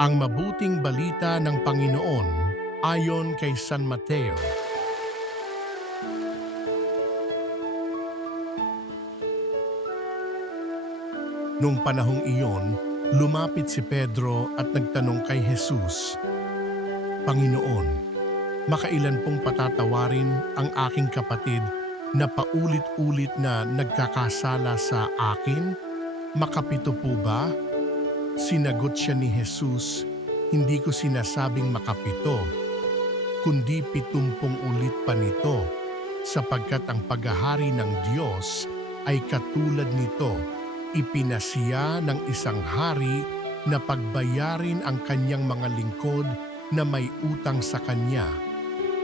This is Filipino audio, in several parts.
Ang mabuting balita ng Panginoon ayon kay San Mateo. Nung panahong iyon, lumapit si Pedro at nagtanong kay Jesus, "Panginoon, makailan pong patatawarin ang aking kapatid na paulit-ulit na nagkakasala sa akin? Makapito po ba?" Sinagot siya ni Jesus, "Hindi ko sinasabing makapito, kundi 70 ulit pa nito, sapagkat ang paghahari ng Diyos ay katulad nito. Ipinasiya ng isang hari na pagbayarin ang kanyang mga lingkod na may utang sa kanya.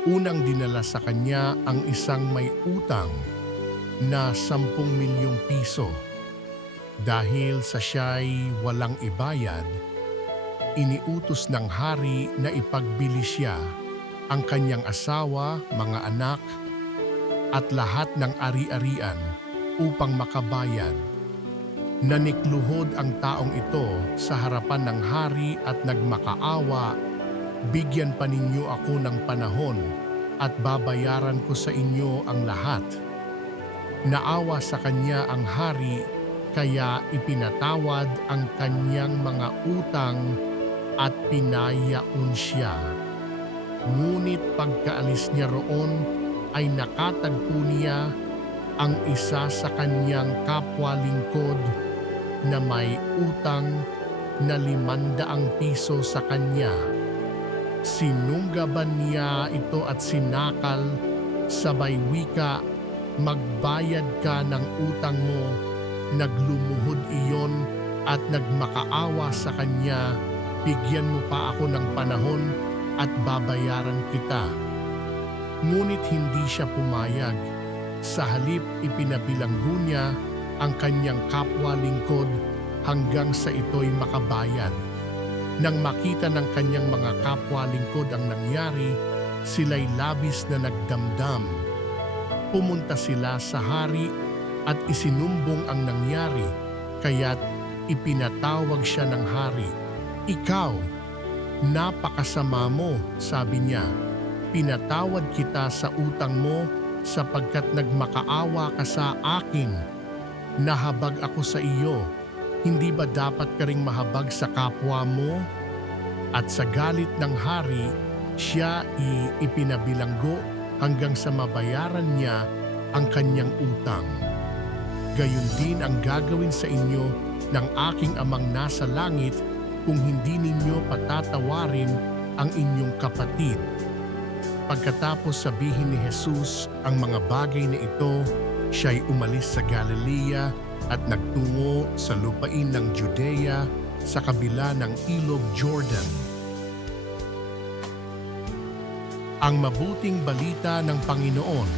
Unang dinala sa kanya ang isang may utang na 10 milyong piso. Dahil sa siya'y walang ibayad, iniutos ng hari na ipagbili siya, ang kanyang asawa, mga anak, at lahat ng ari-arian upang makabayad. Nanikluhod ang taong ito sa harapan ng hari at nagmakaawa, 'Bigyan pa ninyo ako ng panahon at babayaran ko sa inyo ang lahat.' Naawa sa kanya ang hari, kaya ipinatawad ang kanyang mga utang at pinayaon siya. Ngunit pagkaalis niya roon ay nakatagpo niya ang isa sa kanyang kapwa-lingkod na may utang na 500 piso sa kanya. Sinunggaban niya ito at sinakal, sabay wika, "Magbayad ka ng utang mo." Naglumuhod iyon at nagmakaawa sa kanya, "Bigyan mo pa ako ng panahon at babayaran kita." Ngunit hindi siya pumayag. Sa halip ipinabilanggo niya ang kanyang kapwa-lingkod hanggang sa ito'y makabayad. Nang makita ng kanyang mga kapwa-lingkod ang nangyari, sila'y labis na nagdamdam. Pumunta sila sa hari at isinumbong ang nangyari, kaya't ipinatawag siya ng hari. "Ikaw, napakasama mo," sabi niya. "Pinatawad kita sa utang mo sapagkat nagmakaawa ka sa akin. Nahabag ako sa iyo. Hindi ba dapat ka ring mahabag sa kapwa mo?" At sa galit ng hari, siya ipinabilanggo hanggang sa mabayaran niya ang kanyang utang. Gayon din ang gagawin sa inyo ng aking Amang nasa langit kung hindi ninyo patatawarin ang inyong kapatid. Pagkatapos sabihin ni Jesus ang mga bagay na ito, siya'y umalis sa Galilea at nagtungo sa lupain ng Judea sa kabila ng ilog Jordan. Ang mabuting balita ng Panginoon